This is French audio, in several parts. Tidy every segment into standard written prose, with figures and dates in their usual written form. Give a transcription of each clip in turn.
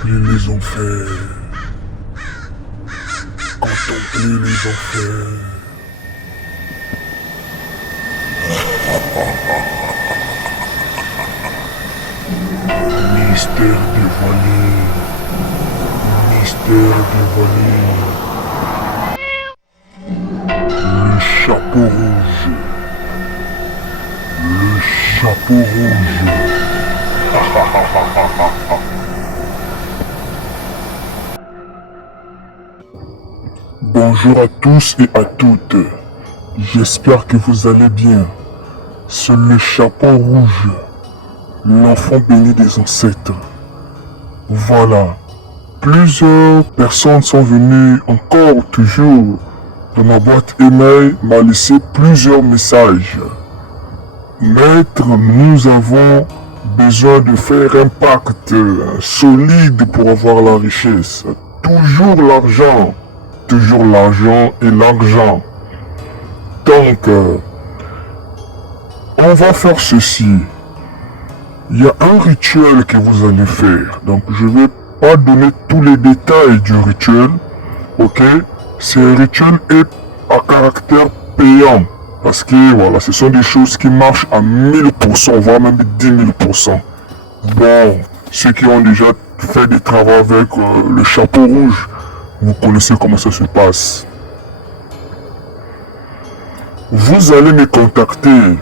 Contempler les enfers. Contempler les enfers. Mystère dévoilé. Mystère dévoilé. Le chapeau rouge. Le chapeau rouge. Bonjour à tous et à toutes. J'espère que vous allez bien. C'est le chapeau rouge, l'enfant béni des ancêtres. Voilà. Plusieurs personnes sont venues encore toujours dans ma boîte email, m'a laissé plusieurs messages. Maître, nous avons besoin de faire un pacte solide pour avoir la richesse. Toujours l'argent et l'argent. Donc, on va faire ceci. Il y a un rituel que vous allez faire. Donc, je ne vais pas donner tous les détails du rituel. Ok? Ce rituel est à caractère payant. Parce que, voilà, ce sont des choses qui marchent à 1000%, voire même 10 000%. Bon, ceux qui ont déjà fait des travaux avec le chapeau rouge, vous connaissez comment ça se passe. Vous allez me contacter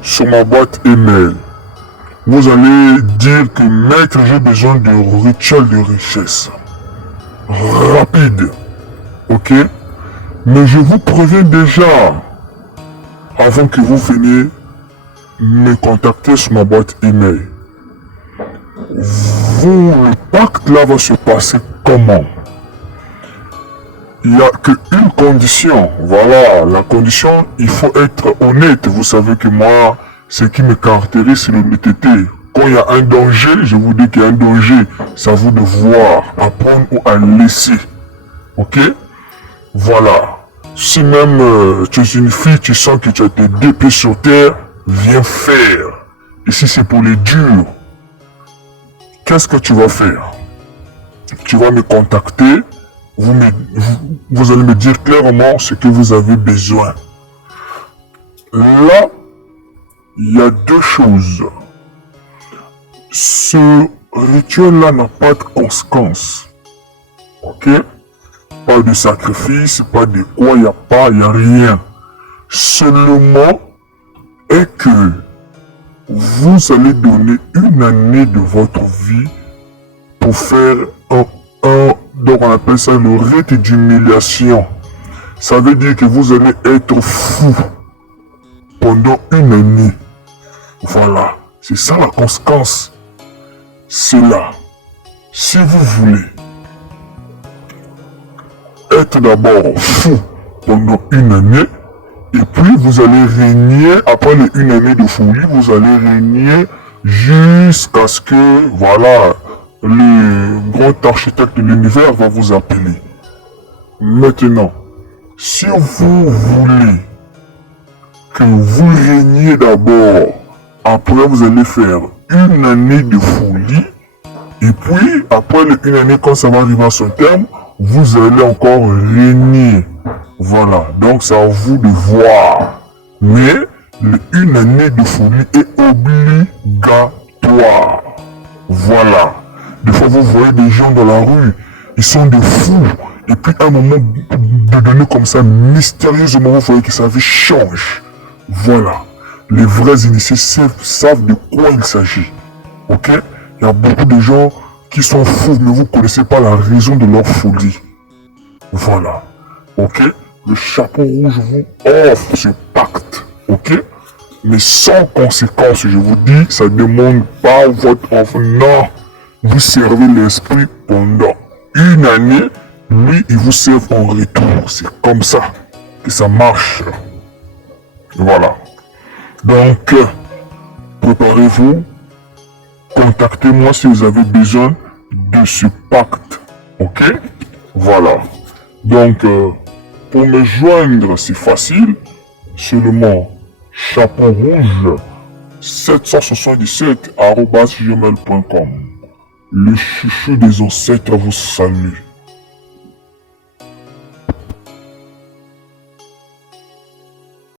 sur ma boîte email. Vous allez dire que maître, j'ai besoin de rituel de richesse. Rapide. Ok? Mais je vous préviens déjà, avant que vous veniez me contacter sur ma boîte email. Le pacte là va se passer comment? Il n'y a qu'une condition. Voilà, la condition, il faut être honnête. Vous savez que moi, ce qui me caractérise, c'est l'honnêteté. Quand il y a un danger, je vous dis qu'il y a un danger. C'est à vous de voir, apprendre ou à laisser. Ok? Voilà. Si même tu es une fille, tu sens que tu as tes deux pieds sur terre, viens faire. Et si c'est pour les durs, qu'est-ce que tu vas faire? Tu vas me contacter. Vous allez me dire clairement ce que vous avez besoin. Là, il y a deux choses. Ce rituel-là n'a pas de conséquences. Ok? Pas de sacrifice, pas de quoi, il n'y a rien. Seulement est que vous allez donner une année de votre vie pour faire donc on appelle ça le rite d'humiliation. Ça veut dire que vous allez être fou pendant une année. Voilà, c'est ça la conséquence. C'est là. Si vous voulez être d'abord fou pendant une année, et puis vous allez régner, après les une année de folie, vous allez régner jusqu'à ce que, voilà, le grand architecte de l'univers va vous appeler. Maintenant, si vous voulez que vous régniez d'abord, après vous allez faire une année de folie, et puis après une année, quand ça va arriver à son terme, vous allez encore régner. Voilà, donc c'est à vous de voir. Mais une année de folie est obligatoire. Voilà. Des fois, vous voyez des gens dans la rue, ils sont des fous. Et puis, à un moment donné comme ça, mystérieusement, vous voyez que sa vie change. Voilà. Les vrais initiés savent de quoi il s'agit. Ok? Il y a beaucoup de gens qui sont fous, mais vous ne connaissez pas la raison de leur folie. Voilà. Ok? Le chapeau rouge vous offre ce pacte. Ok? Mais sans conséquence, je vous dis, ça ne demande pas votre enfant. Non. Vous servez l'esprit pendant une année, lui, il vous sert en retour. C'est comme ça que ça marche. Voilà. Donc, préparez-vous. Contactez-moi si vous avez besoin de ce pacte. Ok? Voilà. Donc, pour me joindre, c'est facile. Seulement, chapeau rouge 777@gmail.com. Le chouchou des ancêtres vous salue.